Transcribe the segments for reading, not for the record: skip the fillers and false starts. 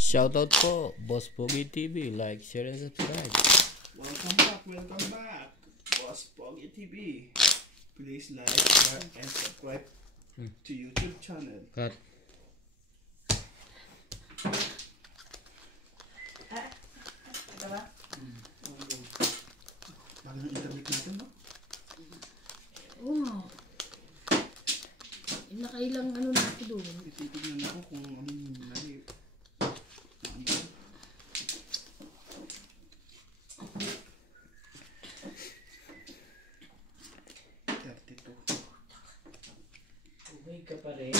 Shoutout po, Boss Pogi TV. Like, share, and subscribe. Welcome back, Boss Pogi TV. Please like, share, and subscribe to YouTube channel. Cut. Bago ng internet natin, no? Oo. Nakailang ano na ako doon. Ititignan ako kung ano yung mali. Uy ka pa rin.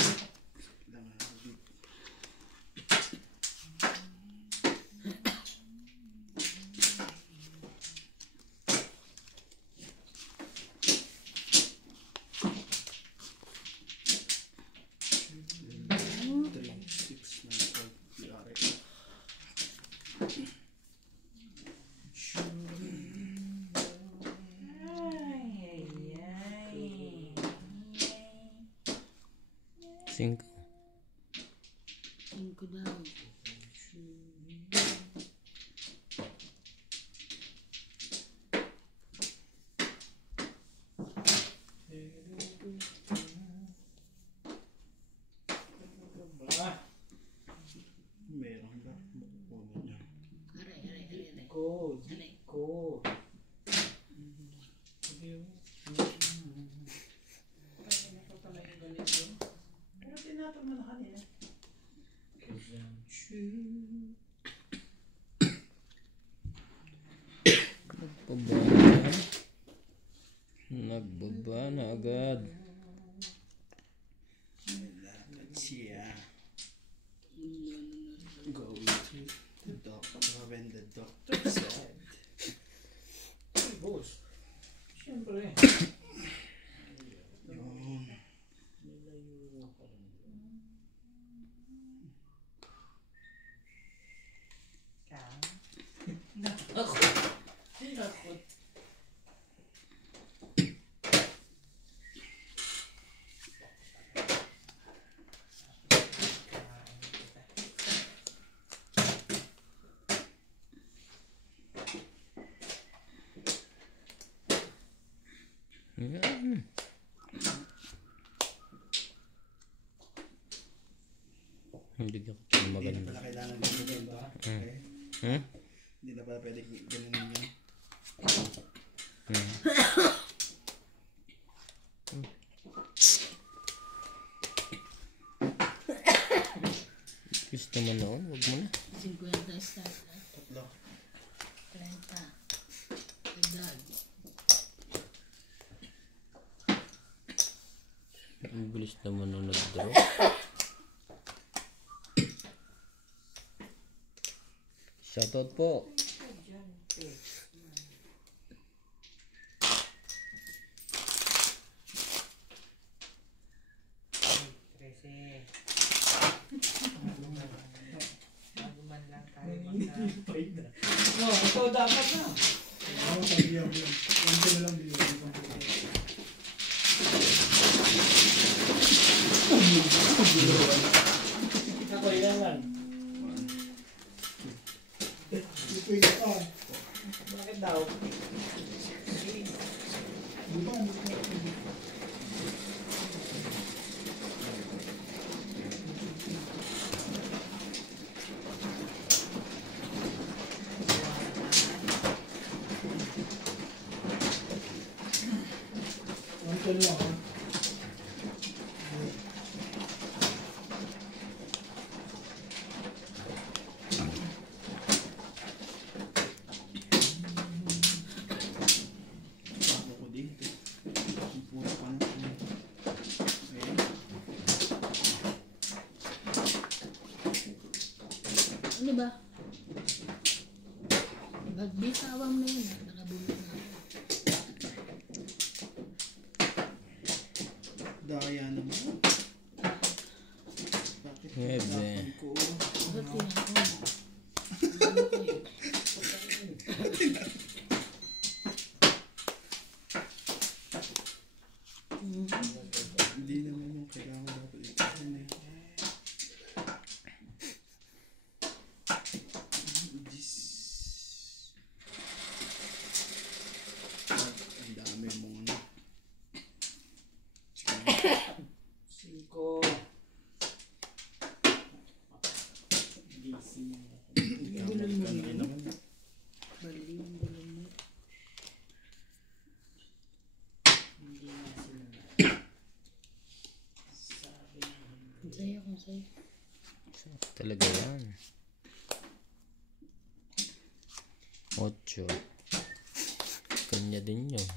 Cinco. 5 daw. Meron ba? Makukuha niya. Aray. Code. Code. Pero tinatag mo na kanina. Nagbaba na agad. Malapit siya. Going to the doctor when the doctor said. Uy, boss. Siyempre. Yun. Nakot. Yan. Hindi ka Hindi na maganda. pala kailangan ganun ba? Okay. Hindi na pala pwede ganun yan. Gusto mo noon, wag mo na. 50 start. Tatlo. 30. Agad. Ang bilis naman nung nag-draw. Shoutout po. Bago man lang tayo magka... No, ito dapat na. Ako sabihan ko yun. Ganito na lang binigyan ko. Ako ilan lang. Bakit daw? Bago ko dito. Ang puro pa na. Ayan. Ano ba? Bagbitawang na yun. Nakabulot na. Daya naman. Bakit Ebe. dapat ko? Ba't tinapon? Hindi naman yung kailangan dapat ito. Bulong mo yun. Bali yung bulong mo. Ang saya kung sa'yo. Talaga yan. 8. Kanya din yun.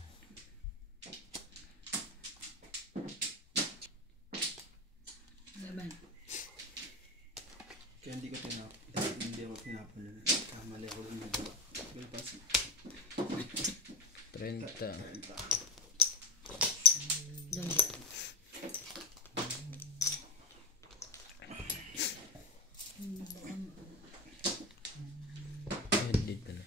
Laban. Kaya hindi ako tinapon yun. Kamali ako rin nagawa. Well, kasi 30. 30. Dami. Dito na.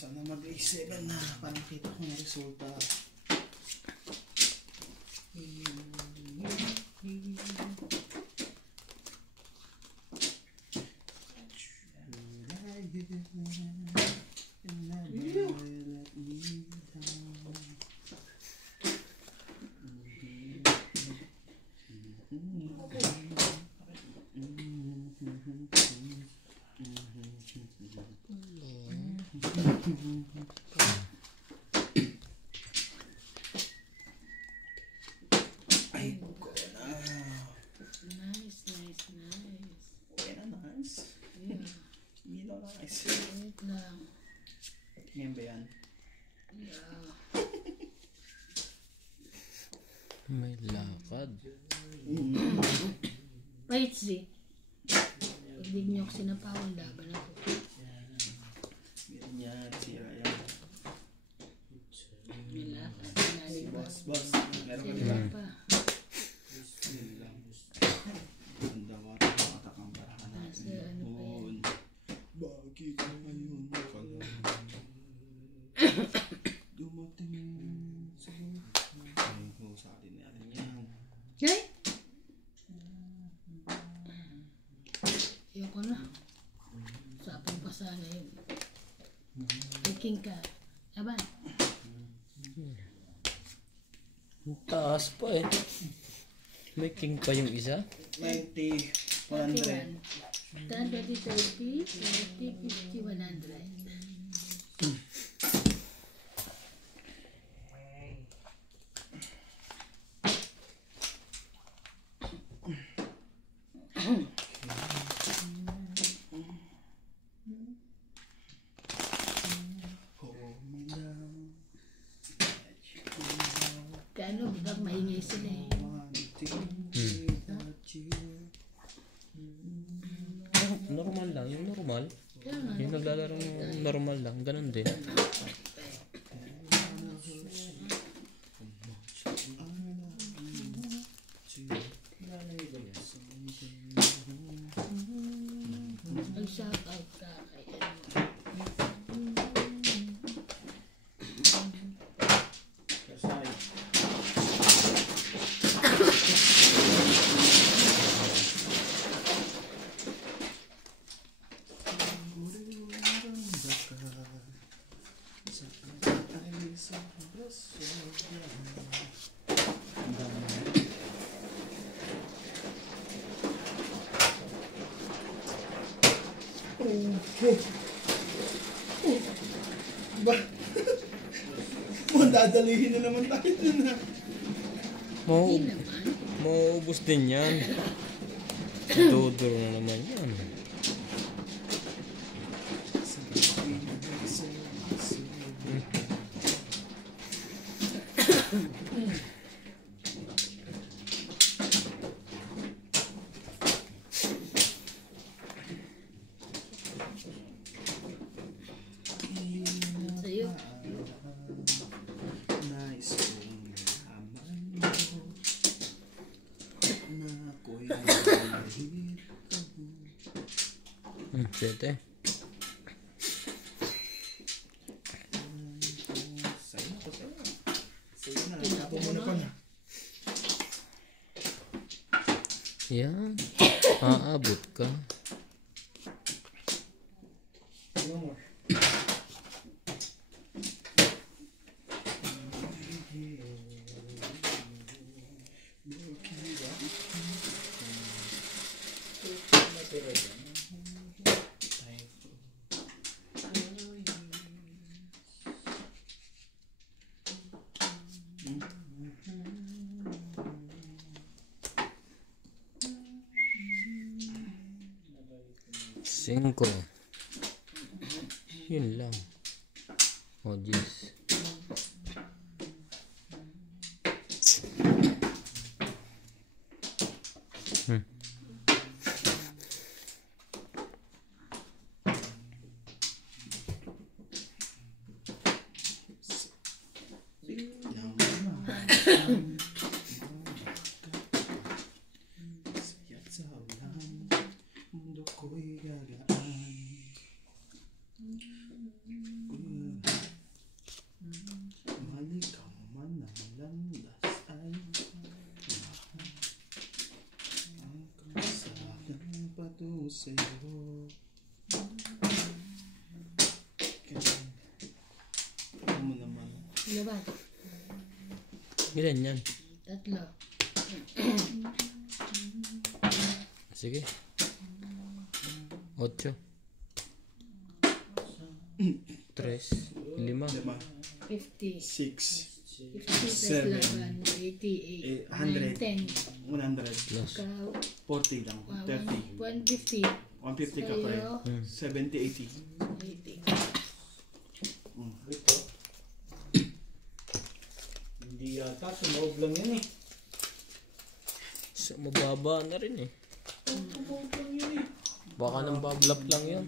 Sana mag-A7 na para makita ko yung resulta. Ay, ko na. Nice, nice, nice. Okay na, nice. Yeah. Hindi na nice. Wait lang. Tingin ba yan? Yeah. May lakad. Wait, Z. Pag di niyo ako sinapawan, laban ako. Ganyan, sira yan. Relax. Lalim ba? Boss, meron ka Sila dito. pa. Yun lang. Ang dawa at makatakang parahan natin. Nasa ano pa yan? Yun. Bakit ngayon ka lang dumating sa ay, husatin natin yan. Ay! Ayoko na. Usapan pa sana yun. Hiking ka. Laban. Ang taas pa eh. May king pa yung isa. 90, 100. 10, 20, 30, 40, 50, 100. Kano, baka maingay sila eh. Normal lang. Yung normal. Kaya nga, Yung naglalaro ng normal lang. Ganun din. mag-shout out ka kay ano. Ba? Dadalihin na naman tayo dun ha. Hindi naman. Mauubos din yan. Duduro na naman yan. Sa'yo. Nice kong nalaman mo na ako'y nalahit mo. 7. Sa'yo na to, sa'yo na. Sa'yo na, tapos mo na pa na. Yan. Aabot ka. Cinco. Yun lang. Oh, jeez. Mundo ko'y gagaan. Malikaw man ang landas ay ang kasagang patungo sa'yo. Ano mo naman? Ano ba? Ilan yan? 3. Sige. 8. 3. 5. 5, 50. 6, 50 plus 7, 11, 88, 100, 10. 100, Plus. Ikaw, 40 lang, 30, 150. 150 ka pa rin, 70, 80. 80. Ito. Hindi yata, sumoob lang yan eh. So, mababa na rin eh. Sumoob lang yun eh. Baka nang bablap lang yan.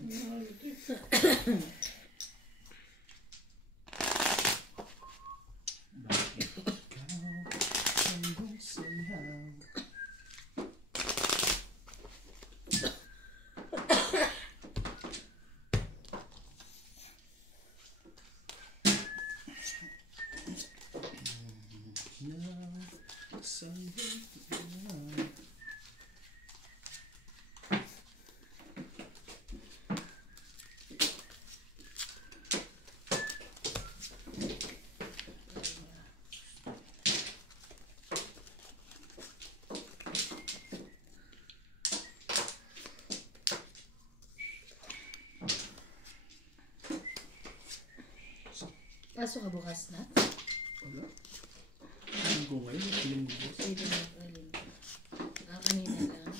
Pasok ka bukas na? Wala. Linggo ngayon, linggo. Pwede na alin. Kanina lang.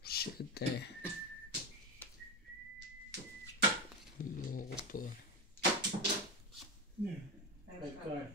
Shit eh. Loko to. Red card.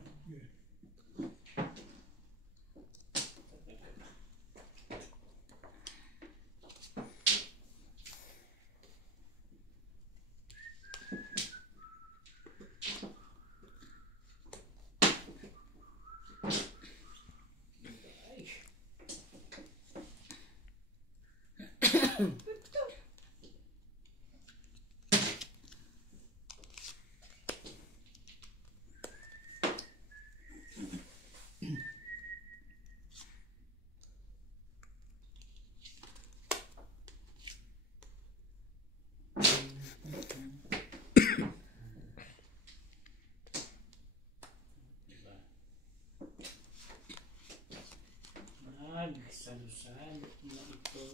Salusalo na ito.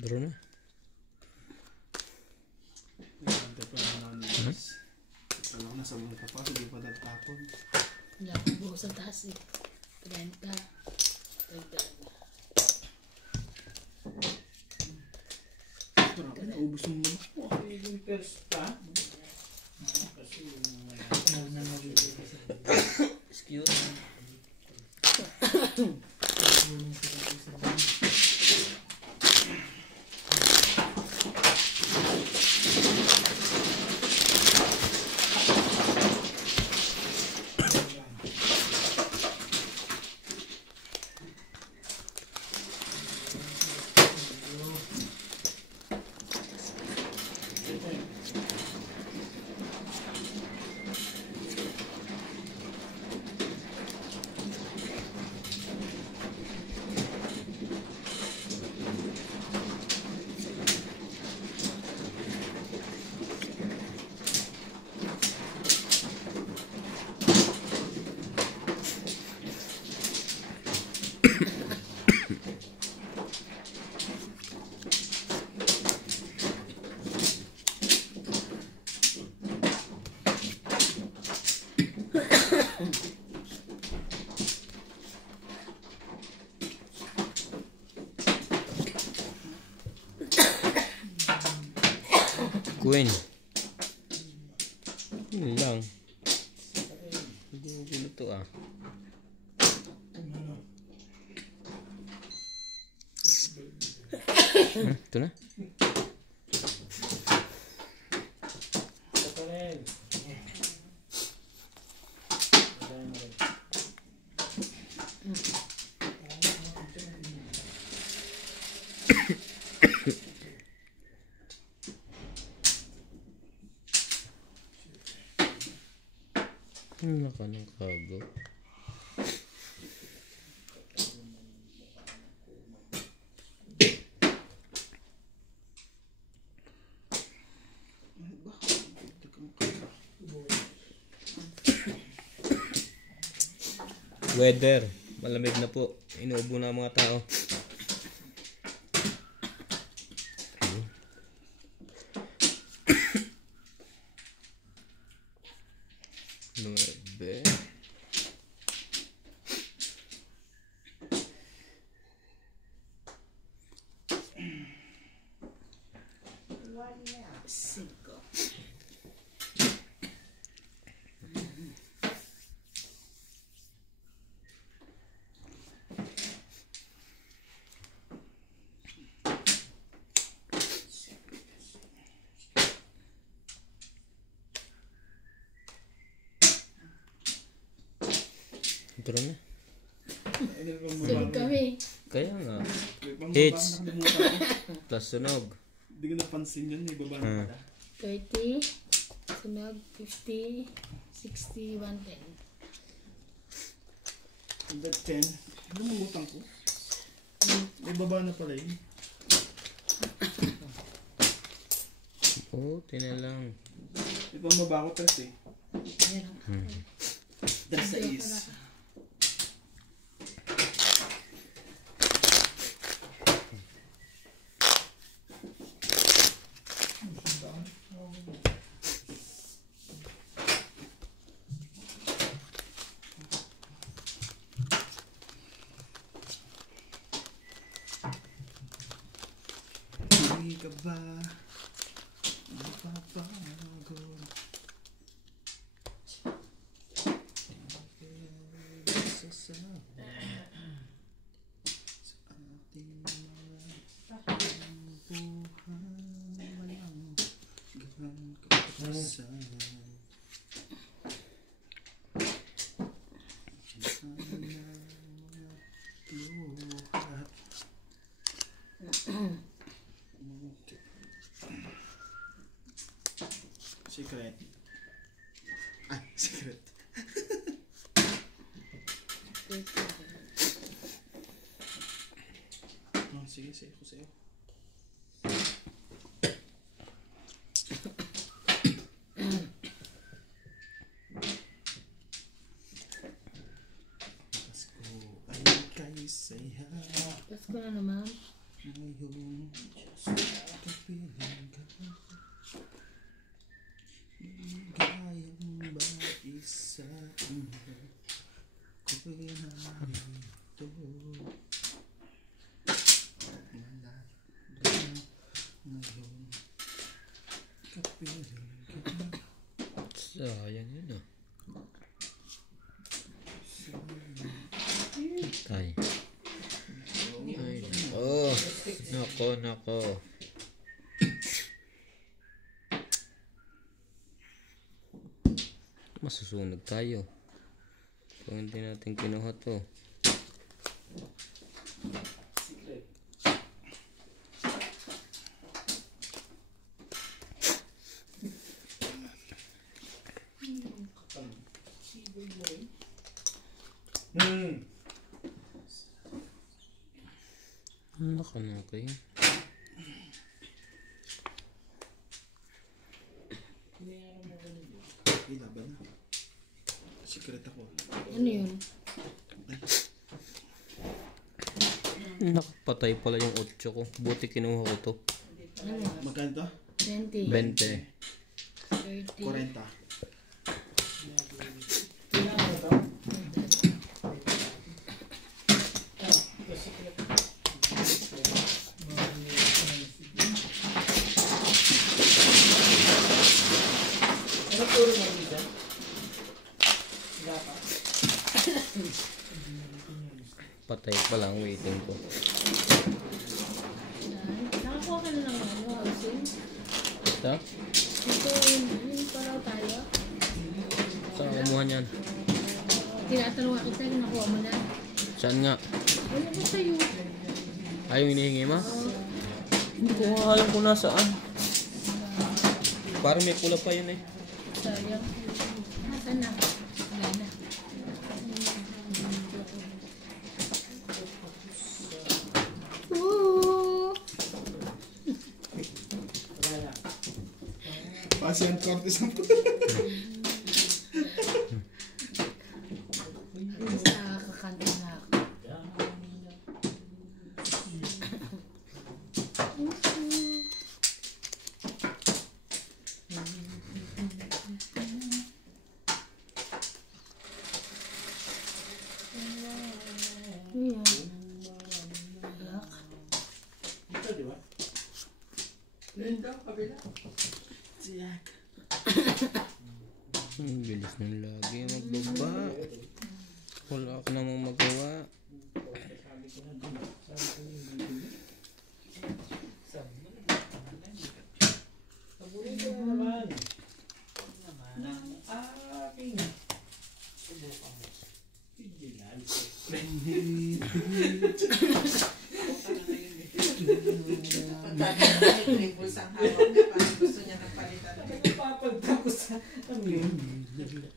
Draw na. Nagkanta pa naman ng Alam ko nasa mga pa, hindi pa tatapon. Wala akong buhos sa taas eh. 30. 30. Grabe, naubos yung manok mo. Yung first pa. Kasi yung Excuse me. Queen. Yun lang. Hindi mo gulo to ah. Ito na. Naka ng kago. Weather, malamig na po. Inuubo na ang mga tao. Nuebe. Cinco. Ito na. Tulog kami. Kaya nga. Hits. Hits. Plus sunog. Hindi ko napansin yun. Ibaba na pala. 30. Sunog. 50. 60. 110. 110. Ano mong utang ko? Ibaba na pala yun. Oh, tina lang. Ipamaba ko test eh. Ayan. That's the is. Hindi ka ba napapago? Sa ating mga buhay walang gawang kapasan. Sana mga luhat. Secret. Ah, secret. Oh, sige, sige ko sa'yo. Pasko ay kay saya. Pasko na naman. Ngayon, kapiling ka. Gayang ba isa ko'y narito. Ngayon, kapiling ka. Sayang yun ah. Ay. Ay, nako. Nako, nako. Masusunog tayo kung hindi natin kinuha to. Naka na kayo. Ilaban na. Secret ako. Ano yun? Nakapatay pala yung 8 ko. Buti kinuha ko to. Ano? Magkano to? 20. 20. 30. 40. Puro na isa. Wala pa. Patay pa lang waiting ko. Nakakuha ka na ng housing. Ito? Ito yung paraw tayo. Saan ka kumuha niyan? Tinatanong kita, nakuha mo na. Saan nga? Ano ba sa'yo? Ayaw hinihingi mo? Hindi ko nga alam kung nasaan. Parang may pula pa yun eh. Sayang. Nasaan na? Wala na. Wala na. Patient Cortis ang Nakakakanta na ako. Ayan. Yak. Ito, di ba? Ito, kabila. Jack. Ang bilis ng lagi magbaba. Wala ka namang magawa. Sabulin ko na naman. Aking. Subukan mo. Hindi na. Nimbus ang hawak niya, parang gusto niya ng palitan. Napapagtapos sa ano yun?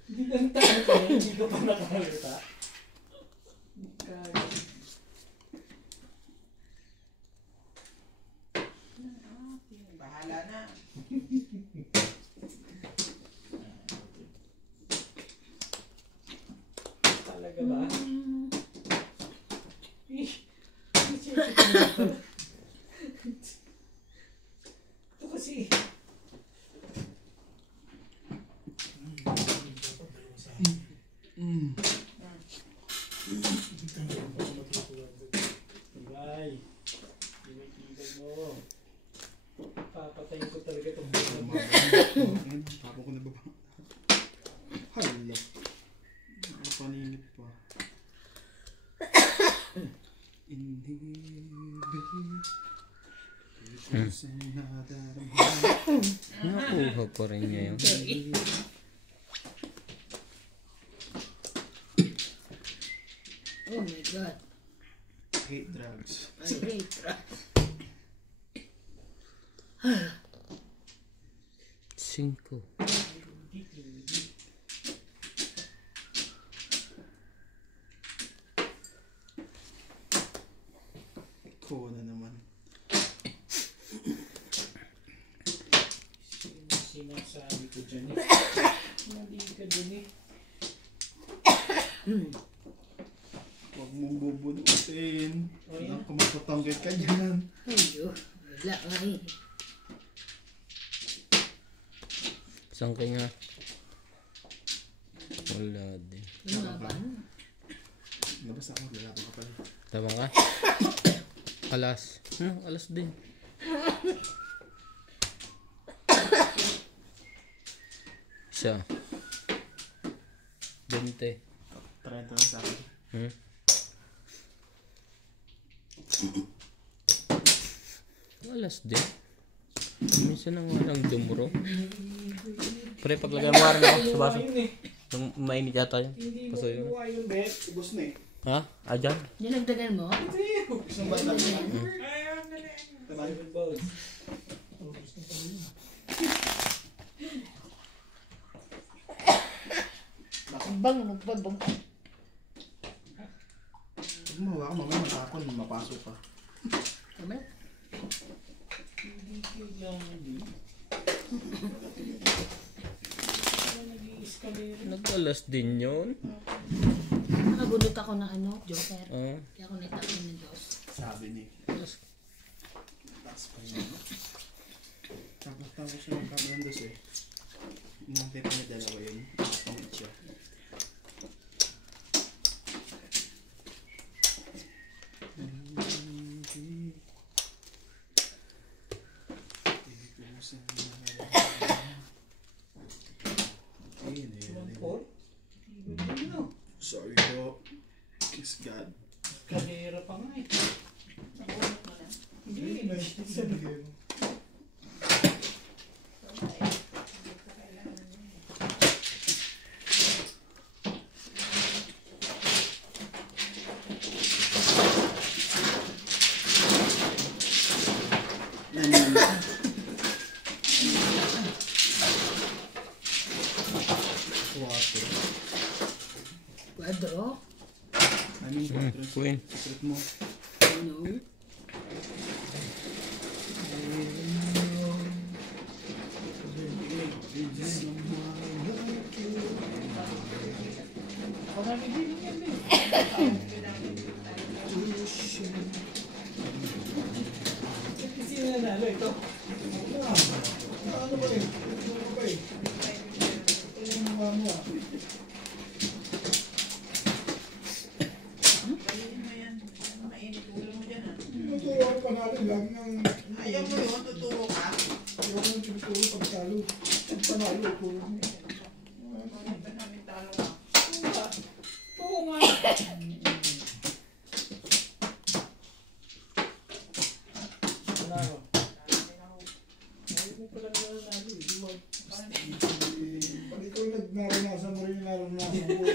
Hindi lang tayo kaya, hindi ka pa nakalita. Bahala na. Talaga ba? Ito kasi. Ay, tinitigil mo. Papatayin ko talaga itong buwan mo. Papa ko na baba. Hala. Nakapaninip pa. Nakuha pa rin niya yun. Oh my God. Hate drugs. I hate drugs. 5. Ko na naman. Sinasabi ko dyan eh. Mali ka dyan eh. Huwag mong bubunutin. Oh, yeah? Kung magpatanggit ka dyan. Ayun. Wala nga eh. Saan ka nga? Wala din. Lumaban. Labas ako, lalabang ka pala. Tama ka? Alas. Alas din. Isa. 20. 30 lang sa akin. Alas din. Minsan nang walang dumuro. Pre, paglagay mo nga rin ako sa baso. Nung mainit yata yun. Hindi mo Paso yun. kinuha yung bet. Ubus na eh. Ha? Ajan? Dinagdagan mo? Isang bata. Ayaw na na. Taman. Bang, nagbabang. Huwag mo hawakan, mamaya matapon, mapasok ka. Tama? Nag-alas din yun. Nakabunot ako ng ano, joker. Oo. Kaya ako nagtapon ng Diyos. Sabi ni. Alas. Taas pa yun. Tapos siya ng kablandos eh. Inantay pa niya dalawa yun. Nakapangit siya. Paul? Ano? Sorry po. Kiss God. Kalera pa nga eh. Nakunot mo na. Hindi, sabi ko. Pedro? Queen. Secret mo. No. Sino nanalo ito? Ano ba yun? Ano ba yun? Ano yung mga mo ah? Bayin mo yan. Mainit ulo mo dyan ah. Tinuturo ako panalo. Lagi nang... Ayaw mo yun, tuturo ka. Ayaw ko nang tinuturo pagtalo. Pag panalo, puro mo. Bakit ba namin talo ka? Oo nga. Nanalo. Ayaw mo pala nanalo eh. Iwan. Pag ikaw yung naranasan mo rin yung naranasan ko.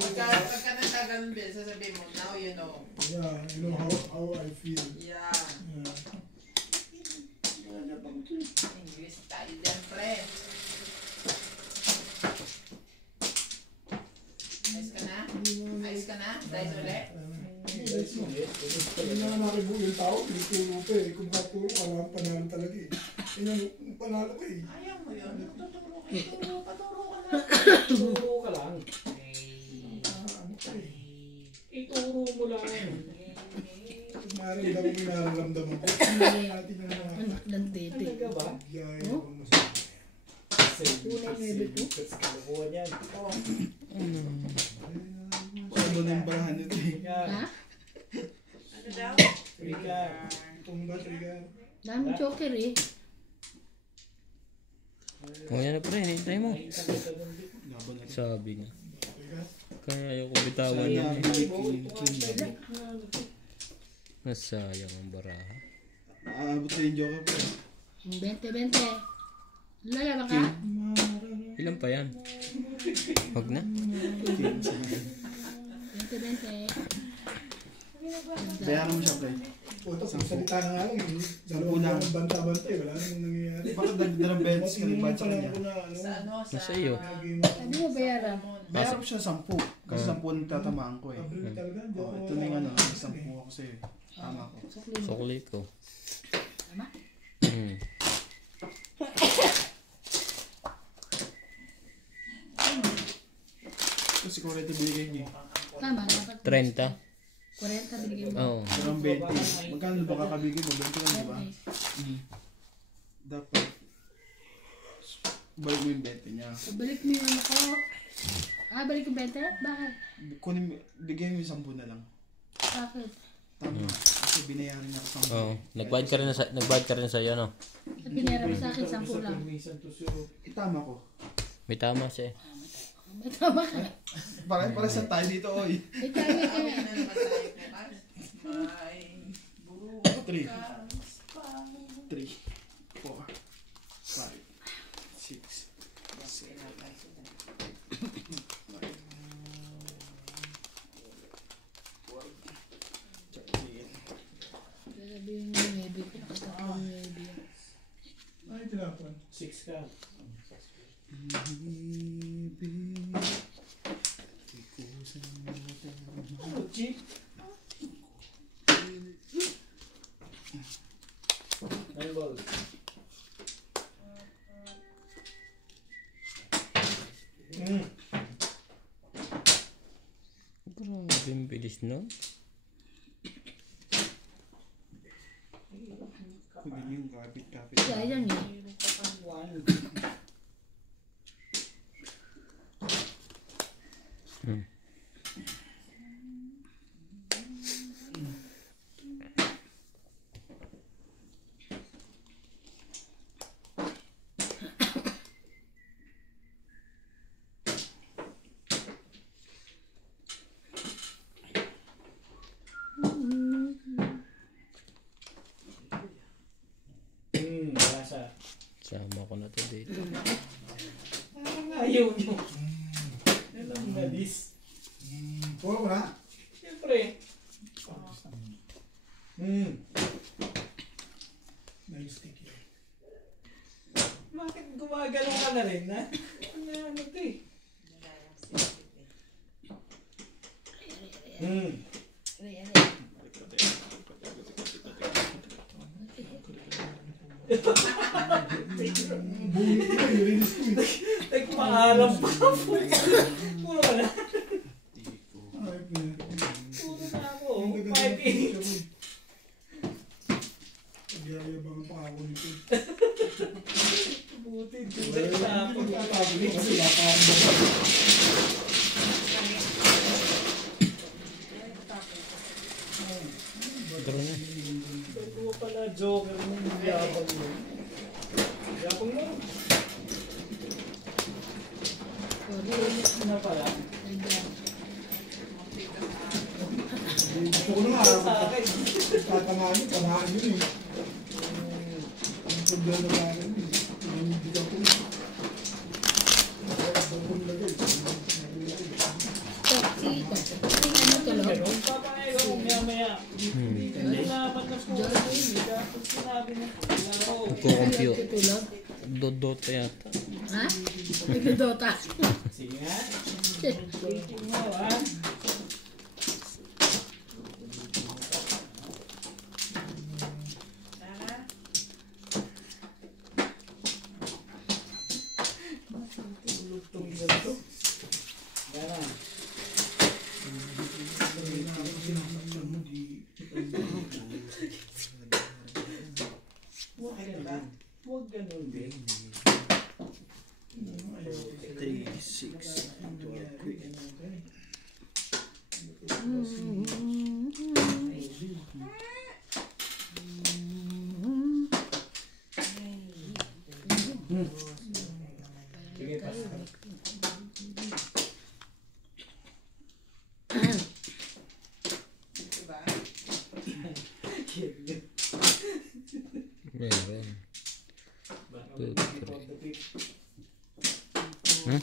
Pagka nagkaganon din, sasabihin mo, now you know. Yeah, you know how I feel. Yeah. Yeah. English tayo dyan, pre. Ayos ka na? Ayos ka na? Dahil ulit? Guys, no? Hindi na nakibuo yung tao, tinuturo pa eh. Kung makaturo ka lang, panalo talaga eh. Yung panalo ka eh. Ayaw mo yun. Tuturo ka. Paturo ka na. Ituro ka lang. Ano ka eh. Ituro mo lang. Maramdaman mo yung nararamdaman ko. Tingnan natin yung mga... Anak ng tete. Talaga ba? Gaya ko masabi. Unang maybe po. Kalukuha niyan. Ano na yung barahan nito eh. Ha? Ano daw? Trigger. Itong ba, trigger? Daming choker eh. O yan na pre, hintay mo. Nakita kita doon dito. Laban na rin. Sabi nga. Trigger? Kaya ayoko bitawan Sana yan eh. clean. Nasayang ang baraha. Aabot na yung joker po. 20-20. Lalaban ka? Ilan pa yan? Huwag na. 20-20. Bayaran mo siya, pre. Puto, kung salita na nga lang eh. Sampu Dalawang lang. lang banta-banta eh. Wala namang nangyayari. Bakit nagdalang bench ka nagbayad sa kanya? Sa ano? Nasa iyo. Ano mo bayaran? Bayaran mo siya 10. Kasi 10 ang tatamaan ko eh. Abril talaga. Oh, ito na yung ano, 10 ako sa'yo. Tama ko. Sukli ko. Tama? Hmm. Kasi kung ito binigay niya. Tama. Dapat 30. 40 binigay mo. Oo. Pero ang 20. Magkano ba kakabigay mo? 20 lang, di ba? Dapat. Balik mo yung 20 niya. Balik mo yung ano ko. Ah, balik yung 20? Bakit? Kunin mo, bigyan mo yung 10 na lang. Bakit? Tama. Kasi binayaran niya ako 10. Oo. Nagbayad ka rin sa iyo, no? At pinera mo sa akin 10 lang. Itama ko. May tama siya eh. May tama ka. Para sa tayo dito, oy. May kaya ka. Ano naman tayo bukas? Bye. Buru. 3. Bye. 3. 4. 5. 6. 7. Sabihin mo maybe. Nakataon maybe. Ay, tinapon. 6 ka. Ano, Chief? Ano ba? Grabe ang bilis no? Kunin yung kapit-kapit. Sayang eh. Hmm. Sama ko na to dito. Parang ayaw nyo. Yan ang nalis. Puro na. Siyempre. Nag-stick yun. Bakit gumagalaw ka na rin, ha? Ano to eh? Aray. Bulit ko, nilinis ko eh. Nagpaalam pa. Puro ka na. Ay, pina. Puro na ako. Ang gaganda 5 ng picture ko eh. Nagyayabang pa ako nito. Buti, Hindi dulat na ako. ko tatago yun kasi wala pa akong bago. Pero na. Ito mo pala, Joker mo. Yabang mo. Yabang mo. Linis na pala. Gusto ko na nga. Sa akin. Tatamaan yun eh. Ang problema na namin eh. Hindi ka po. Ang problema Ano to, lo? Ganun, papayag ako maya-maya. Hindi ko nalaman na po. Dapat sinabi mo. Laro. Nagko-compute. Tutulog? Dodota yata. Ha? Nagdodota. Sige nga. Tingin mo, ha? Tulog-tulog na ito. Yan. Huwag ganun. Huwag ganun, Ben. 3, 6, 12. Sige, pas. Meron. Two, three. Hmm?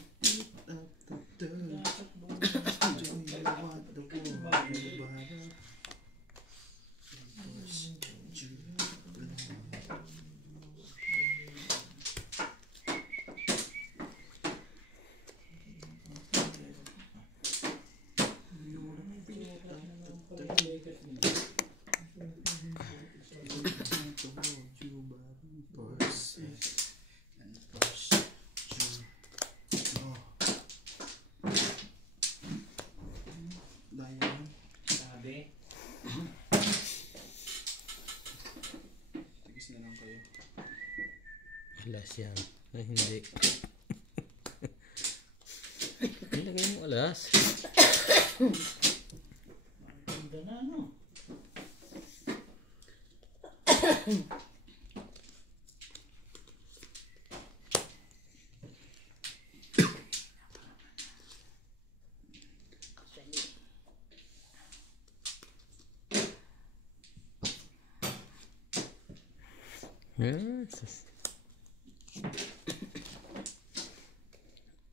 Sabi. Tigis na lang kayo. Alas yan. Ay, hindi. Ilagay mo alas. Ganda na, no? Yes.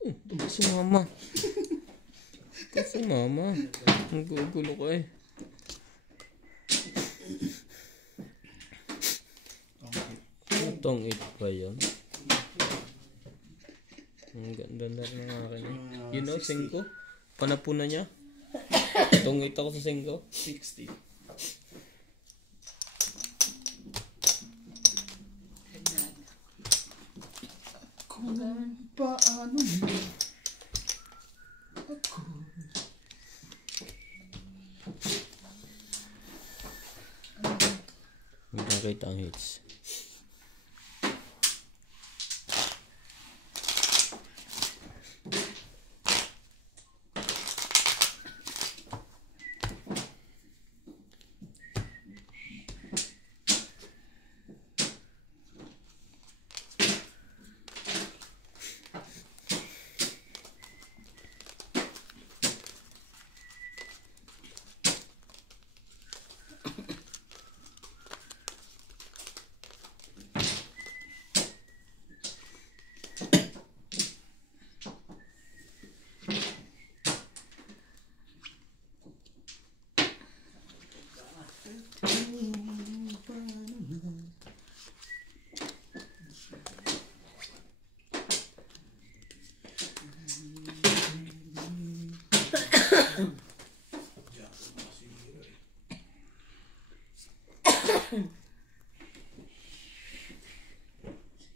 Ito si mama. Ito si mama. Ang gugulo ko eh. Itong 8 pa yun. Ang ganda na rin ng akin eh. You know, 5? Panapunan niya. Itong 8 ako sa 5. 60. Kung paano mo ako Nakakita ang hits.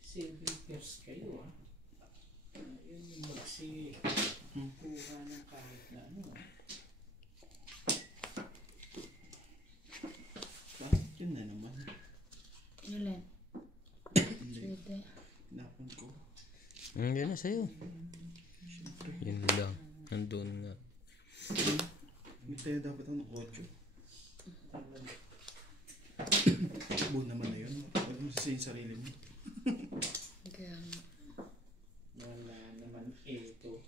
Silver years kayo ah. Yun yung kuha ng kahit na ano ah. Bakit yun na naman? Ilan? Hindi. Pwede. Napon ko. Yan na sa'yo. Yun lang. Nandun nga. Hindi tayo dapat ang 8. Buo naman na yun. Huwag mo sisihin sarili mo. Kaya nga. Wala naman ito.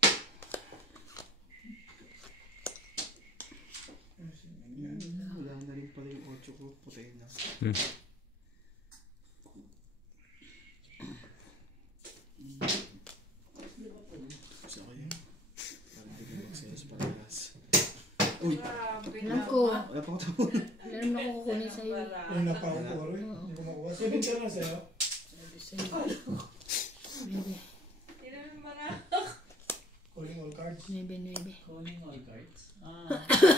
Wala na rin pala yung 8 ko. Putayin na. Gusto ko yun. Parang hindi ko magsaya sa pagkakas. Uy! Alam ko. Wala pa ko tapon. Wala naman ako kukunin sa'yo. Yung napakapuro eh. Hindi ko makuha. 7 ka na sa'yo. Sabi sa'yo. Pwede. Calling all cards. 9. Calling all cards.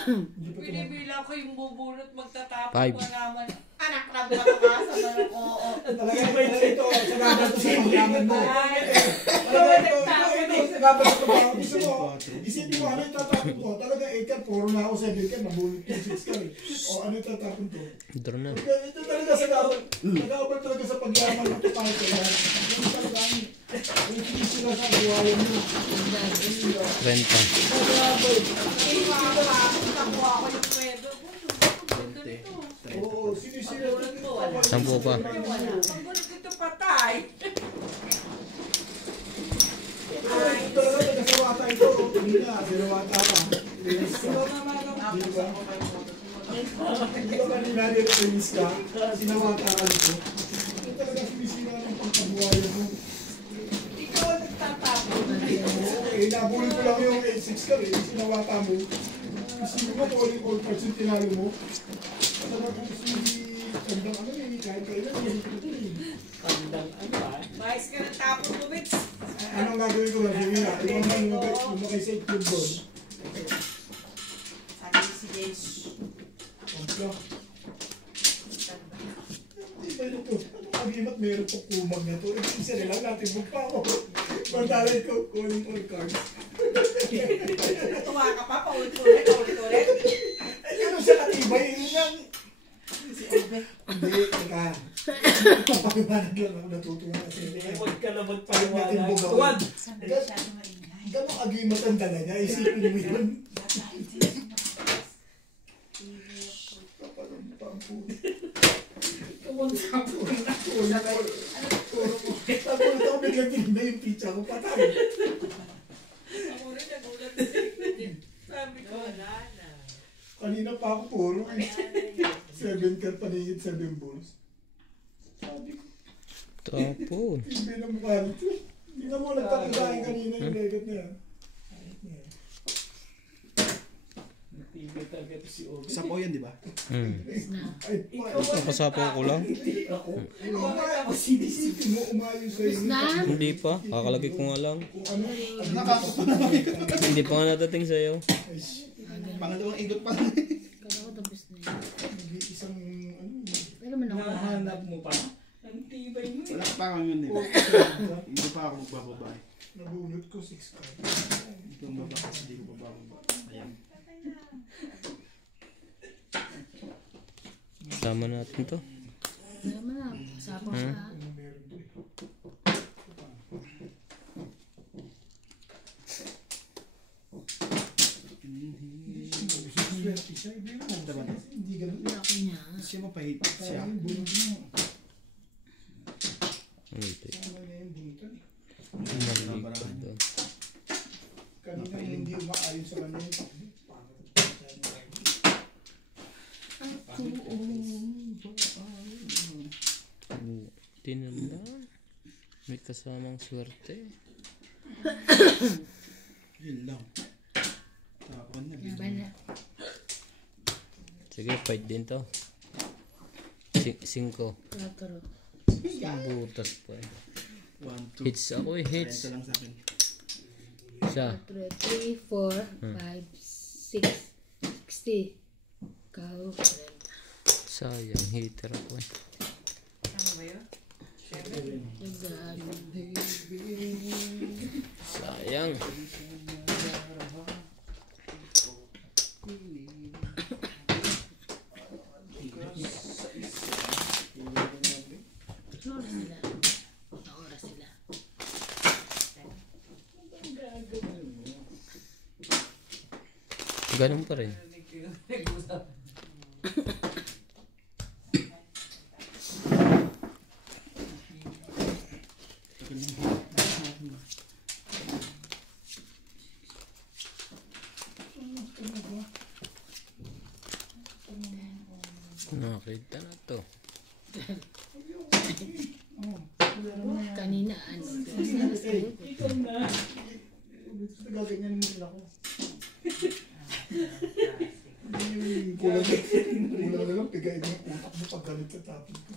Hindi pa tumama. Pinibilang ko yung bubunot magtatapos 5. ko naman. Anak na bumakasa na ng oo. Talaga ito. Sa gabat ko sa pagyaman mo. Ito. Sa gabat ko sa pagyaman mo. Gusto mo. Isipin mo ano yung tatapon ko. Talaga 8 ka. Puro na ako 7 ka. Nabulot yung 6 ka eh. O ano yung tatapon ko. Draw na. Ito talaga sa gabat. Nag-aabal talaga sa pagyaman ng tutay ko yan. Yung talaga ang hindi sila sa buhayan mo. 30. Nakuha ko yung pwedo. Oo, sinisira ito. 10 pa. Pagbulit ito patay. Ito talaga taga-sawata ito. Hindi na, sinawata pa. Hindi ba kanina rin ito ka? Sinawata ka nito. Ito talaga sinisira ng pagkabuhayan mo. Ikaw ang nagtatapon. Oo, nabulin ko lang yung 8-6 ka rin. Sinawata mo. Isipin mo, all parts yung tinalo mo. Talaga kung si Tandang ano eh, kahit kailan eh. Tandang ano ah. Mais ka ng tapon mo, Bits. Anong gagawin ko lang? Sige nga, ikaw naman lumakay sa itlog doon. Sabi si James. Ompla. Hindi ba ito? Anong agimat meron pong kumag na ito? Isa na lang natin magpa ako. Mandalay ko, calling all cards. Natuwa ka pa, paulit-ulit. Ay, ano siya katibay? Yun yan. Hindi, teka. Papaliwanag lang ako natutuwa kasi. Huwag ka na Natin magpaliwanag. bugaw. Tuwad! Gano'ng agimat ang dala niya? Isipin mo yun. Kumunta po. Tapos ako biglang tinda yung pizza ko, patay. Ako rin nagulat din. Sabi ko, wala na. Kanina pa ako puro eh. 7 ka paningit, 7 balls. Sabi ko, Tapon. hindi na mukha nito. Hindi na mo nagpakilain kanina yung legat niya. Natigil talaga ito si Obi. Sa po yan, di ba? Ay, Nakasapaw ko lang. ako sinisipin mo umayon sa'yo. Na? Hindi pa. Kakalagay ko nga lang. Kung ano, Hindi pa nga nadating sa'yo. Pangalawang igot pa lang. Kala ko tapos na yun. isang ano. Pero man ako Nahanap mo pa. Ang tibay mo eh. Wala ka pa kang yun, di ba? Hindi pa ako magbababa eh. Nabunot ko 6 cards. Hindi ko mababa kasi hindi ko bababa. Ayan. Sama natin to. Alam mo na, sapaw ka. Ano meron to eh. Swerte siya, hindi mo. Hindi ganun. Hindi ako niya. Siya mapahit Kaya siya. yung bunot mo. Ano ito? Kaya na yung bunutan eh. Maligod doon. Kanina hindi umaayon sa kanya yung takbo. Tinanda. May kasamang swerte. Yun lang. Tapon na. Laban na. Sige, fight din to. 5. 4. Butas pa eh. 1, 2. Hits ako eh, hits. 30 lang sa akin. Siya. 3, 4, 5, 6, 60. Ikaw, 30. Sayang, heater ako eh. Ano ba yun? 7? Sayang. Oras sila. Oras sila. Ganun pa rin. Nakita na to. Kanina ano. Ikaw na. Gaganyan mo rin ako. Kulang na lang, pigayin mo yung utak mo pag galit sa topic ko.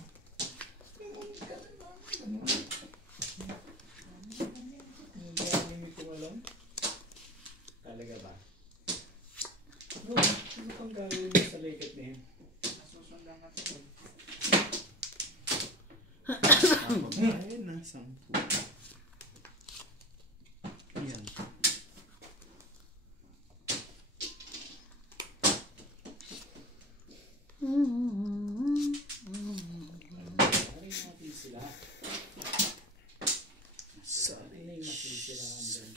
Hindi ko alam. Talaga ba? Ano pang gawin mo sa likat na yun? Nasusundan ka to. Ayun na, 10. Yan. Aray natin sila. Sorry. Aray natin sila hanggang.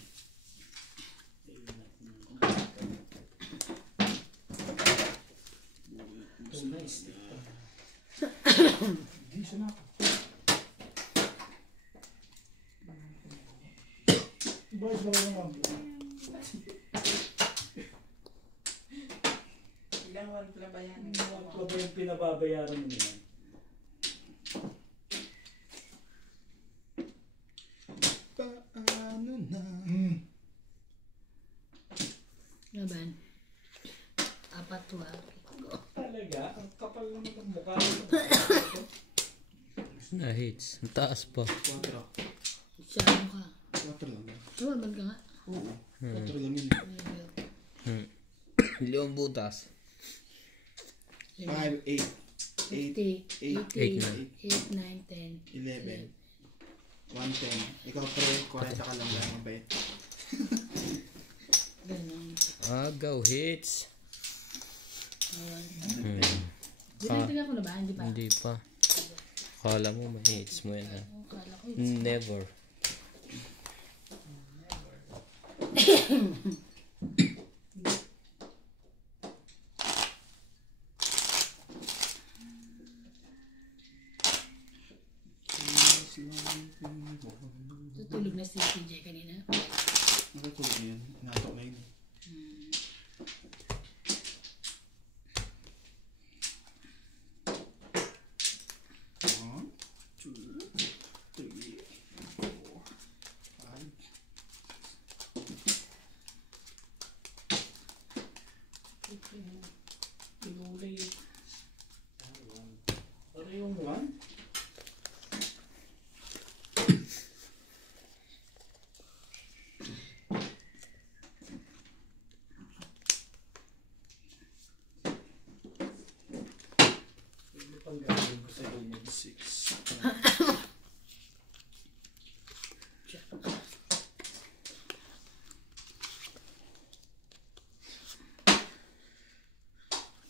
Tunay, stick pa. Hindi siya na ako. Boys, dalawa lang ako. Ilang one pla ba yan? Ano ba yung pinababayaran mo yan? Paano na? Laban. Apat wa. Talaga? Ang kapal naman ng mukha mo. Na hits. Ang taas pa. 4. Siya ano ka. 4 lang. Tumaban ka nga. Oo. 4 lang yun. Limang butas. 5, 8, 8, 80, 8 8, na. 9, 10. 11, 110. Ikaw pre, 40 ka lang lang mabait. Ganun. Agaw hits. Dinagdagan ko na ba? Hindi pa. Hindi pa. Kala mo may hits mo yan ha. Oh, kala ko. Never. Tutulog na si TJ kanina. Nakatulog na yun. Inatok na yun. One, two, three, 4, 5. Pinulay. Ano yung one? Ano pang gagawin ko sa inyo? 6.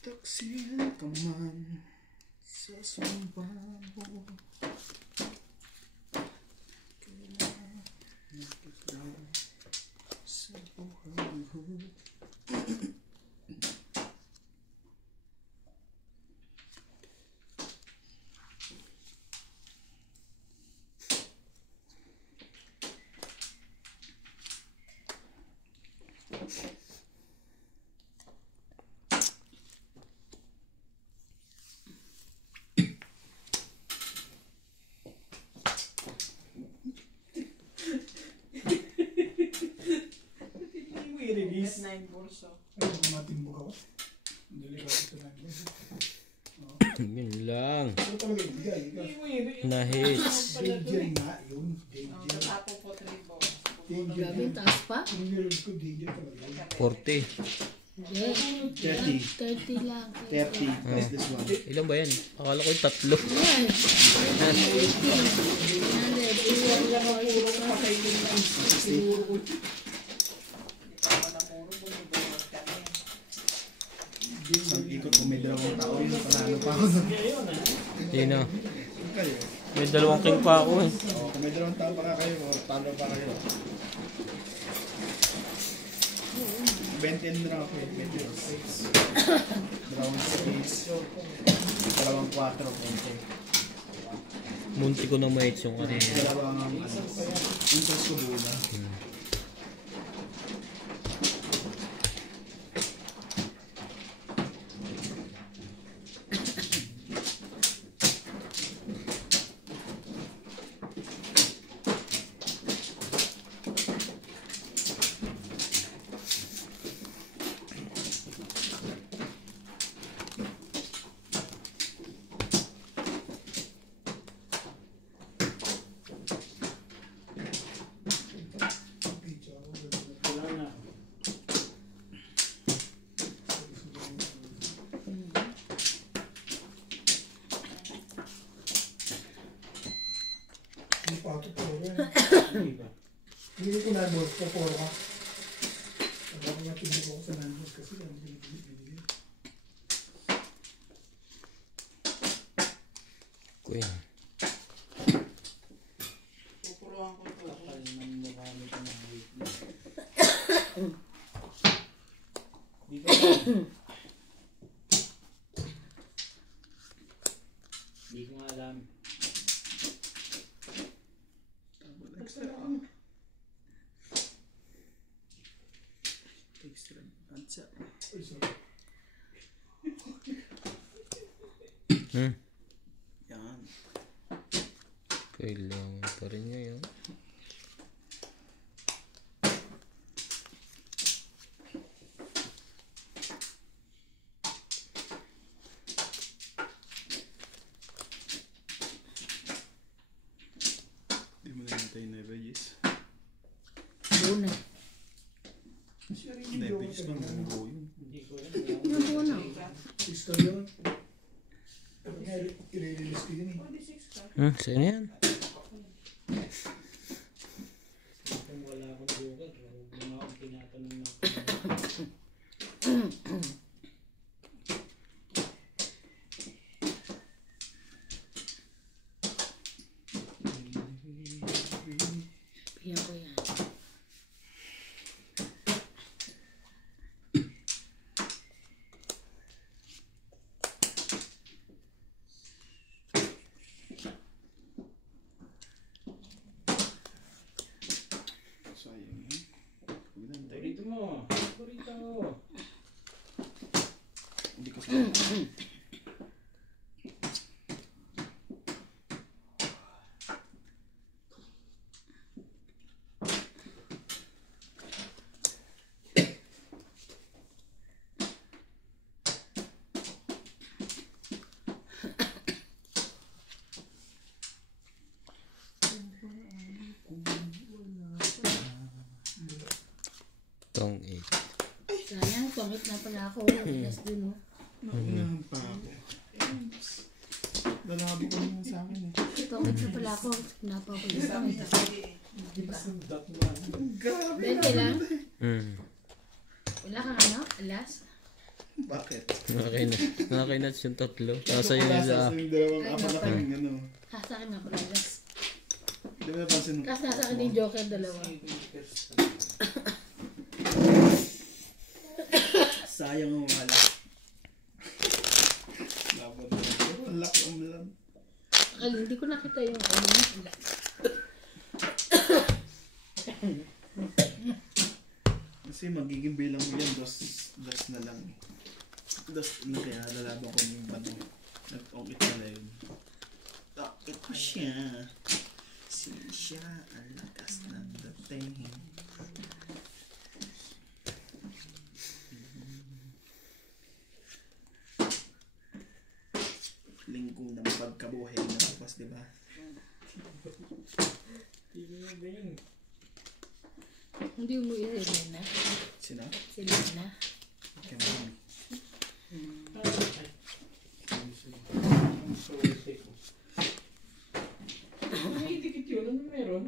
Taksil ka man sa sumpa mo. Kailangan nakikita sa buhay mo. Hindi mo i-release. Net 9 burso. Ano kung matimbog ako? Delikado ito na. Yun lang. Pero talaga ibigay. Hindi mo i-release. Na hits. Danger nga yun. Ang Danger. natapo po 3 balls. Danger Grabe, yun. taas pa. Yung nilog ko, danger talaga yun. 40. Hindi. 30. 30 lang. 30 plus this one. Ilan ba yan? Akala ko yung tatlo. Yan. 80. Pag ikot mo may dalawang tao yun, panalo pa ako. Yun na. Kayo. May 2 king pa ako eh. Kung may dalawang tao para kayo, talo pa kayo. 20 and draw kayo. 26. Dalawang 6. Dalawang 4. 20. Munti ko na ma-hits yung kanina. Dalawang interest ko bola. Wala na. Hindi pa ito po. Hindi ba? Hindi ko na boss, poporo ka. Ang ako matindi ko sa nandos kasi ang binibili. Kuya. Pupuruan ko ito. Kapal ng mukha nito ng weakness. Di ba yan? Hindi ko nga alam. Extra. Ansa. Ay, sorry. Yan. Kailangan pa rin niya yun. Hindi mo na nantay na Regis. Una. Nebis lang, buo yun. Hindi ko alam. Yung una. 6 ka yun. Pero nga, i-release ko yun eh. 46 ka. Saan yan? Kung wala akong joker, huwag mo akong tinatanong na. Piyan ko yan. Sayang yun. Huwag nantay. Burrito mo. Burrito mo. Hindi ko sayang. Tong 8. Sayang, pangit na pala ako. Last din, oh. Naunahan pa ako. Dalabi ko naman sa akin eh. Pangit na pala ako. Napapalit Sabi pangit. niya, sige. Grabe. 20 lang? Wala kang ano? Alas? Bakit? Nakakinats yung tatlo. Nasa yun Nasa sa... yung dalawang apat na kaming ano. Sa akin nga pala alas. Di ba napansin mo? Kasi nasa akin yung joker dalawa. Sayang ang wala. Laban na ito. Ang laki ang malam. Ay, hindi ko nakita yung ano. Kasi magiging bilang mo yan, dos na lang. Dos na kaya lalaban ko yung bano. Nag-ongit na yun. Takit ko siya. Siya ang lakas ng dating. Lingkong ng pagkabuhay na tapos, di ba? Hindi mo i-Selena. Sino? Selena. Okay. May dikit yun. Ano meron?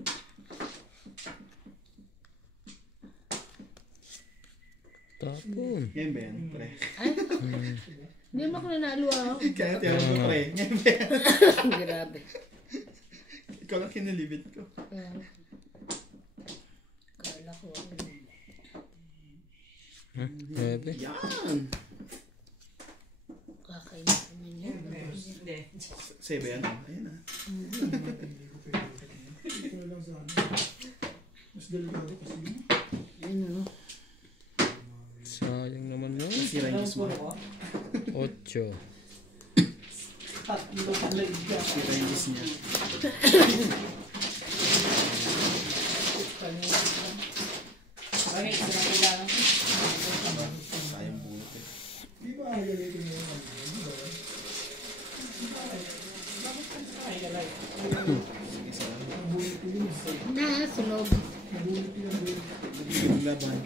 Tapon. Ngayon ba yan, pre? Ay, hindi mo ako nanalo ako. Kaya tiyawag ko, pre. Ngayon ba yan? Grabe. Ikaw lang kinalibit ko. Kala ko. Bebe. Yan! Kakainis naman yun. Hindi. Sebe yan. Ayun ah. Ito na lang sa ano. Mas delikado kasi yun. Ayun ano. Sayang naman no. Si Rangis mo. 8. Tatlo talaga. Si Rangis niya. Bakit? Sinabi lang. Sayang buti. Di ba ang ganito mo yung ano? Di ba? Isa lang. Nabulit ko yun. Nasunog. Nabulit ko yung Yung laban.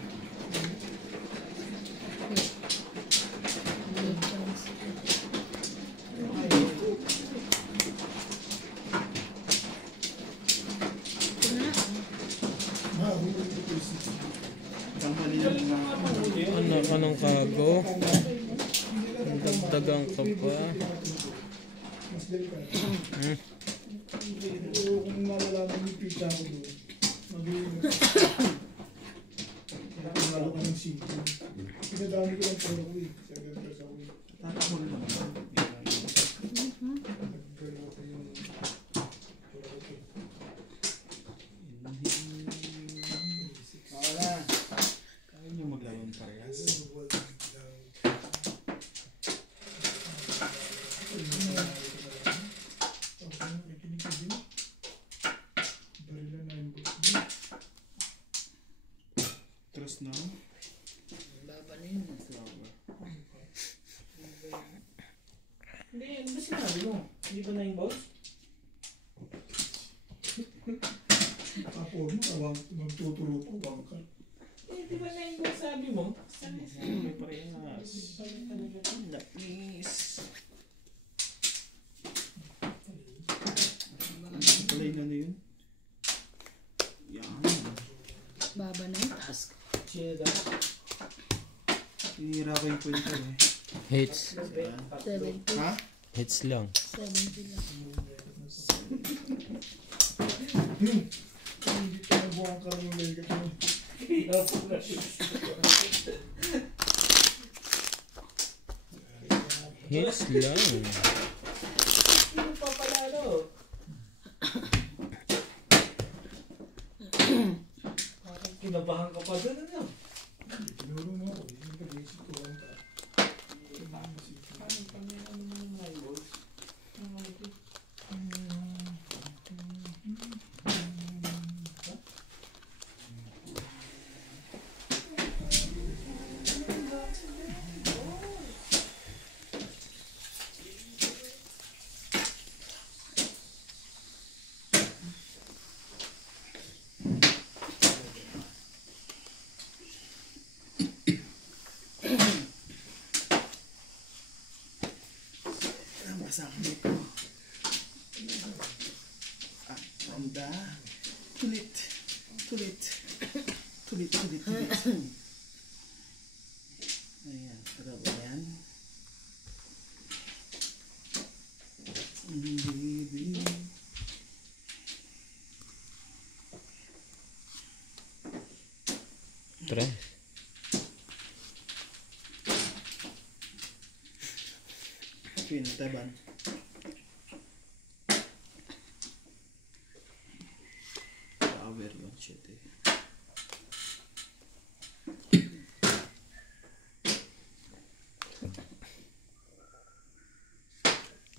nabulit ko yung 6. Isang mali lang nga. Anong kago? Dagdagan ka pa. Mas delikado. Pero kung nalalaman yung pizza ko doon, magiging kaya panalo ka ng 5. Pinadami ko lang pero ko eh. 7 pesos ako eh. Tatakbo na lang. Nagkalawa ko yung Kaya niyo maglaro ng parehas. Trust now. Baba na yun. Hindi, ano ba sinabi mo? Hindi ba 9 balls? Ako, magtuturo pa bangka. Eh, di ba 9 balls sabi mo? May parehas. Lapis. Palay na yun. Yan. Baba na yun. Taas. Chida. Hinira ko yung kwento eh. Hits. 70. Ha? Hits lang. 70 lang. Hindi ka na buwang ka ng lega ko. Hits lang. Sino pa palalo? Parang kinabahan ka pa doon, ano? Tinuro mo ako. Hindi ka basic ko lang ka. Parang pamilya naman ng 9 balls. Basa ako dito. Anda. Tulit. Tulit. Tulit, tulit, tulit. Ayan. Ito ba yan? Baby. Tres. Pintaban. Power lang siya eh.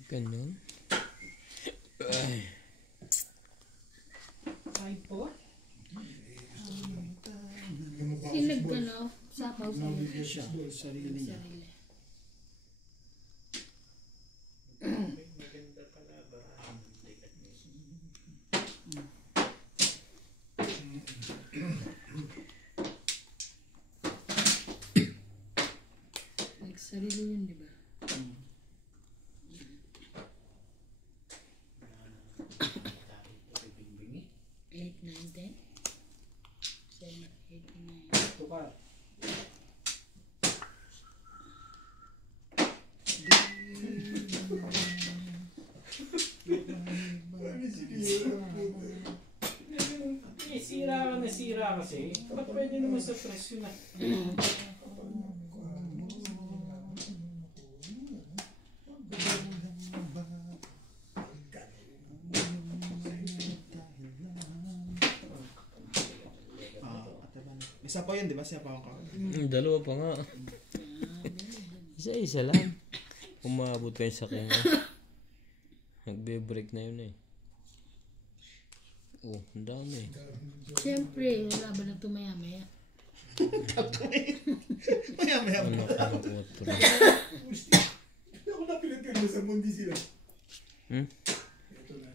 Ganyan. Ay. 5 po? Sinag ka no? Sapaw sa iyo. Siya, sarili niya. Sarili. Maganda pala ba? Nagsarili yun, di ba? kasi, ba't pwede naman sa presyo na? Isa pa yun, di ba? Siya pa ako. Dalawa pa nga. Isa-isa lang. Umabot pa yung sakyan ko. Nagbe-break na yun eh. Oh, ang dami. Siyempre, wala ba lang ito maya-maya? Maya-maya Ano mo. ka na kuwatro? Ako na pinipirma sa mundi sila.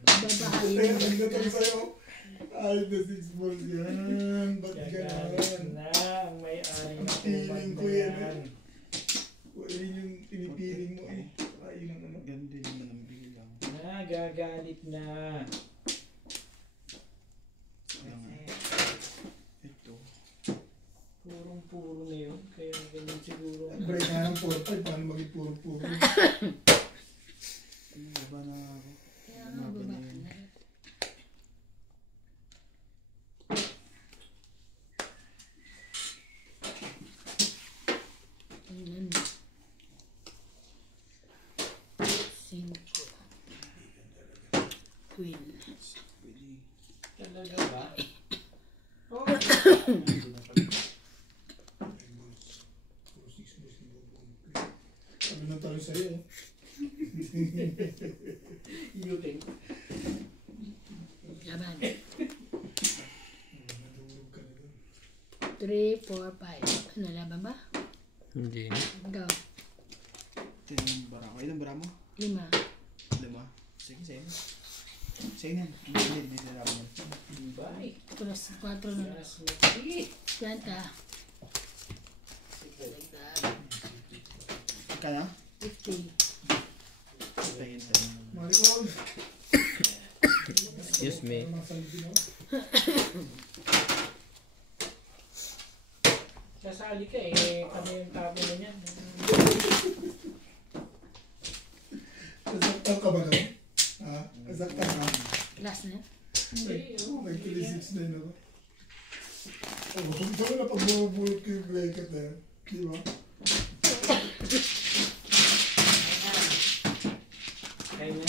Babahayin Kaya mo. nagdatanong sa'yo. Ay, the 6 balls yan. Ba't Gagalit ganun? na ang may-ari na Feeling kumad ko na yan, yan. Wala yung pinipiling mo eh. Ayun ang ano. Ganda yung manambili lang. Nagagalit na. Ito. Purong-puro na yun. Kaya ganyan siguro. Break na ng 4-5. Paano maging puro-puro? Baba na ako. Kaya nga, baba ka na. Tingnan mo. 5. Queen. Talaga ba? Oh. Sabi ng talo sa'yo eh. Iuting. Laban. Nadurog ka na doon. 3, 4, 5. Ano, laban ba? Hindi na. Go. Ito yung bara ko. Ilan bara mo? 5. 5. Sige, sige. Sige na. Hindi na naman. Bye. Plus 4 na. Yes, Mickey. 50. Sige. Dagdag. Ika na? 50. Tingin tayo. Maricol! Excuse me. Mga saldi mo. Sasali ka eh. Kami yung tabo na niyan. Nasaktan ka ba doon? Ha? Nasaktan ka? Last na. May 36 na yun ako. Oh, kung saan na pag bumubulot ko yung blanket na yun? Di ba? Kaya na.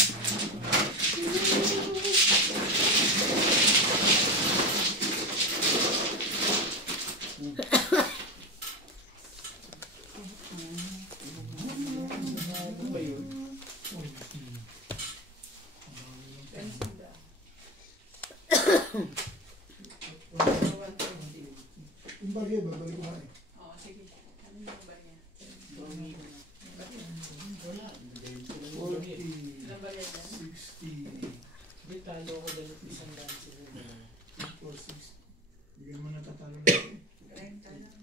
Ano ba yun? Yung bagay ba? Balik ko nga eh. Oo, sige. Ano yung ba niya? 40, Ilan ba yan? 60, Hindi talo ko dahil isang daan siguro. 460. Bigyan mo na tatalo natin. 30 lang.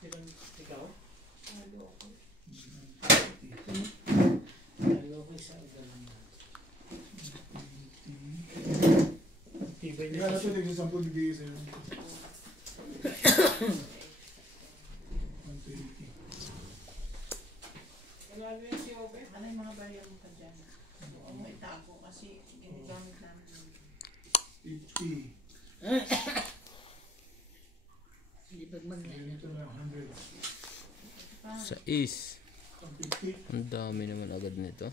Ilan ikaw? Halo ako. Talo ko isang daan. Tibay Kaya na na ito, tigil 10 bibigay sa'yo. 120. Kailangan yung si Obe. Ano yung mga barya mo ka dyan? Oo, may tago kasi ginagamit namin. 50. Hindi pag maglala. Ganito na 100. Sa is. 150. Ang dami naman agad nito.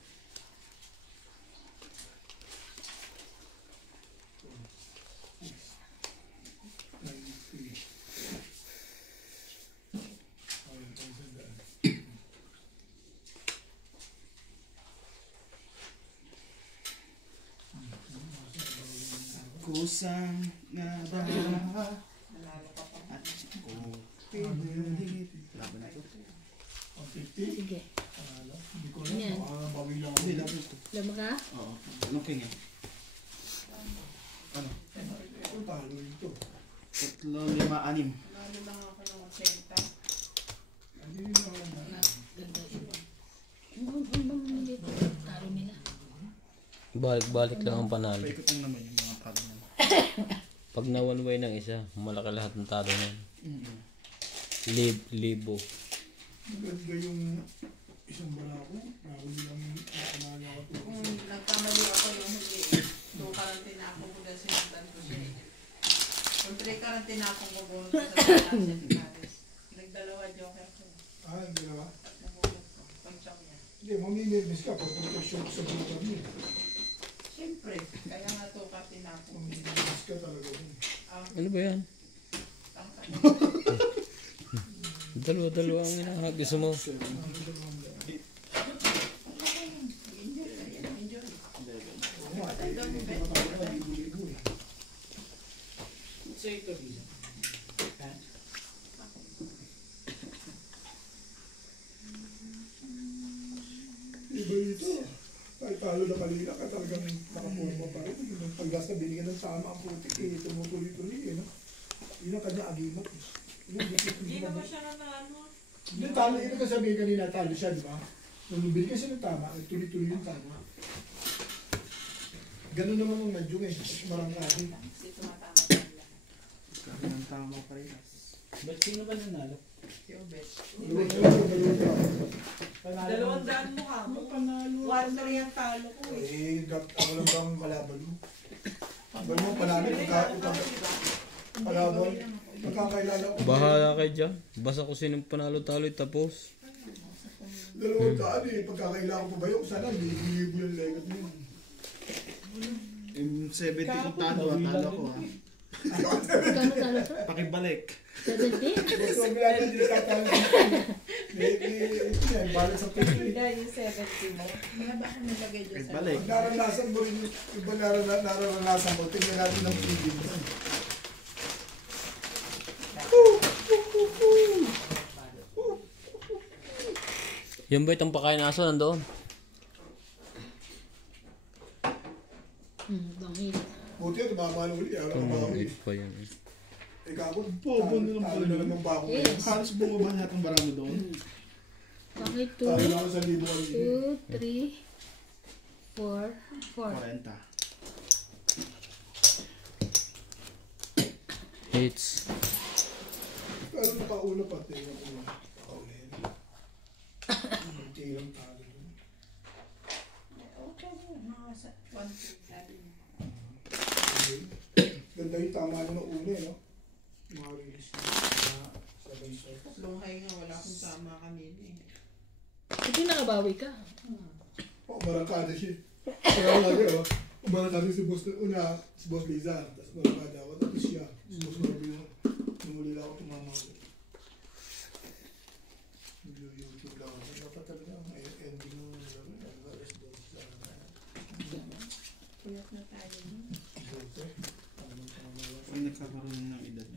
Kusang nga ba? Nalalo ka pa. At pinulit. Laban na ito. 150. Sige. Hindi ko Yan. alam. Bawi lang ako. Hindi, laban ito. Lama ka? Oo. Anong king yan? Ano? Ito talo ito. 3, 5, 6. Nalalo lang ako ng 80. Hindi rin ako na. Ganda yun. Dito. Taro nila. Balik-balik lang ang panalo. Paikot lang naman yung mga talo na. Pag na one way ng isa, malaki lahat ng talo na yun. Libo. Maganda yung isang barako. Bago lang nakanala ako. Kung nagkamali ako yung huli, doon karantin ako kung dahil sinundan ko siya eh. nahulog ko sa Paris. Nagdalawa joker ko. Yung ginawa. Nahulog ko. Pangchang niya. Hindi, mamimilis ka pag protection sa buwan niya. Siyempre, kaya nga to ka tinapon. Mamimilis ka talaga. Ano ba yan? Dalawa ang hinahanap. Gusto mo? So ito dito. Ha? Iba ito. Kahit talo na kanina ka talagang nakaporma pa rin. Yung paggas na binigyan ng tama ang putik eh. Tumutuloy-tuloy eh. No? Yun ang kanya agimat. Hindi naman siya na ano. Hindi, talo. Ito ka sabihin kanina, talo siya, di ba? Nung binigyan siya ng tama, tuloy-tuloy yung tama. Ganun naman ang nadyong eh. Marangkadi. Kasi tumatama siya lahat. Kami ng tama pa rin. Ba't sino ba nanalo? Si Obet. Panalo. 200 mo ka mo. Panalo. 1-3 ang talo ko eh. Eh, ako lang bang kalaban mo? Ba't mo panalo? Kalaban? Pagkakailala ko. Bahala kayo dyan. Basta ko sinong panalo-talo'y tapos. 200 eh. Pagkakailala ko pa ba yun? Sana libo yung legat mo. Yung 70 ko talo ko ha. Kano talo to? Pakibalik. 70? Gusto mo lang hindi tatalo dito. Ito yan, balik sa pito. Hindi yung 70 mo. Mga baka nilagay dyan sa Balik. Pag naranasan mo rin yung iba naranasan mo, tingnan natin ang feeling mo. Yan ba itong pakain aso nandoon? Bangil. Buti yun, tumama na uli. Ayaw na makauli. Tumawid pa yan. Eh, kako, Bobo na lang talo na naman ba ako Yes. ngayon? Halos bumaba lahat ng marami doon. Bakit Talo na ako sa libo kanina. 2, 3, 4, 4. 40. Hits. Pero nakauna pa, tingnan ko na. Nakauli yan. Tingnan talo doon. Okay, mga 1-3 talo mo. Ganda yung tama nyo ng una, no? Mga release na sabay shot. Lunghay nga, wala akong tama kanina eh. Hindi nakabawi ka. Oh, barangkada siya. Kaya nga yun, oh. Barangkada si Boss una, si Boss Lizar. Tapos barangkada ako, tapos siya. Si Boss Marvin, namuli lang ako tumama ko. YouTube lang ako. Dapat talaga ang ending ng alas 2. Puyat na tayo. Pag nagkakaroon ng edad.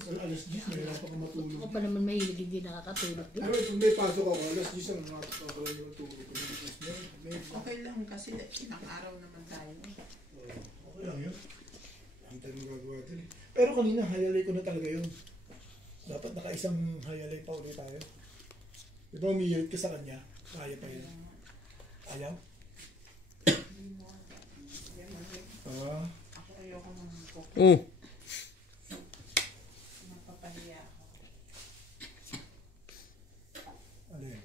Pag alas 10, mahirap ako matulog. Ako pa naman mahilig, hindi nakakatulog. Pero kung may pasok ako, alas 10 ang nakakaroon yung tulog ko. Okay lang kasi ilang araw naman tayo. Okay lang yun. Kita nyo gagawa din. Pero kanina, hayalay ko na talaga yun. Dapat naka-isang hayalay pa ulit tayo. Di ba umiyot ka sa kanya? Kaya pa yun. Ayaw? Ah, Ako ayoko ng cook. Oh! Mapapahiya ako. alin?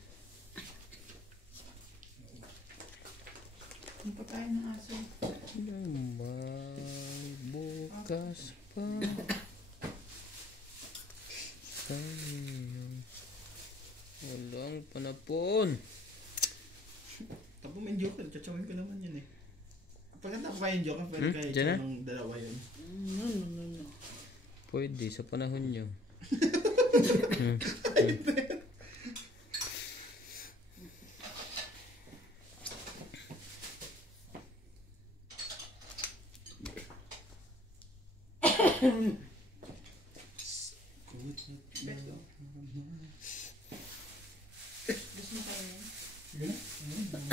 Hindi pa tayo ng aso. May bukas pa. Tayo. Walang panapon. Tapos may joker, tsachawin ko naman yun eh. Pag natapa pa yung joker, pwede kayo Diyan na? ng dalawa yun. No. Pwede sa panahon nyo. Bet ko. Gusto mo kayo yun? Sige na.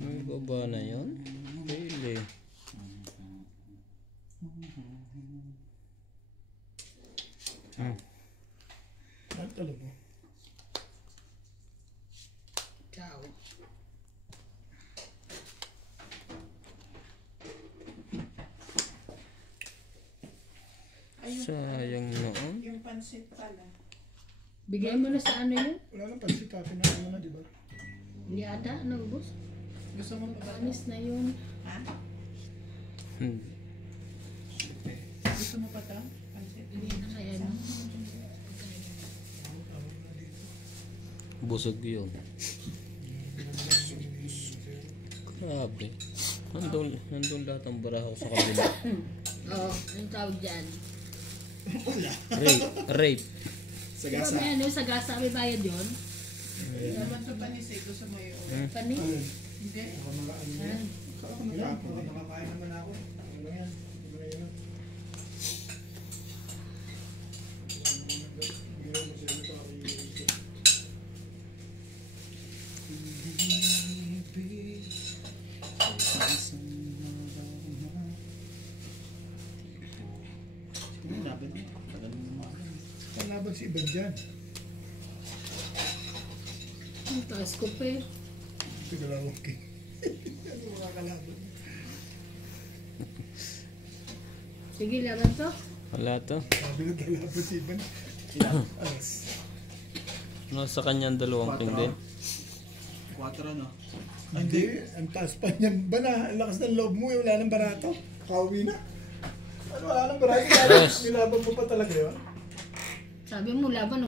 May baba na yun? Pwede. Ang talo mo. Ciao. Ayun. Sayang noon. Yung pansit pala. Bigay mo na sa ano yun? Wala nang pansit, tapin na ano na, di ba? Hindi ata, naubos. Gusto mo pa ba? Anis na yun. Ha? Hmm. Gusto mo pa ito? Pansit? Hindi na kaya no. Busog yun. Grabe. Nandun lahat ang baraho sa kabila. Oo, anong tawag dyan? Rape. Di ba may ano, sa gasa, may bayad yun? Naman ito panis eh. Gusto mo yung... Panis? Hindi. Nakakain naman ako. Ano yan? Ano yan? Kalaban si Iban dyan. Ang taas ko pa eh. Pigalawang king. Ano mga kalaban? Sige, laban to. Wala to. Sabi na kalaban si Iban. Alas. Nasa kanya ang 2 king din. 4 no? Hindi, ang taas pa niyan. Bana, ang lakas ng loob mo. Wala nang barato. Kauwi na. Ano, wala nang barato. Yes. Nilaban mo pa talaga yun. Sabi mo, laban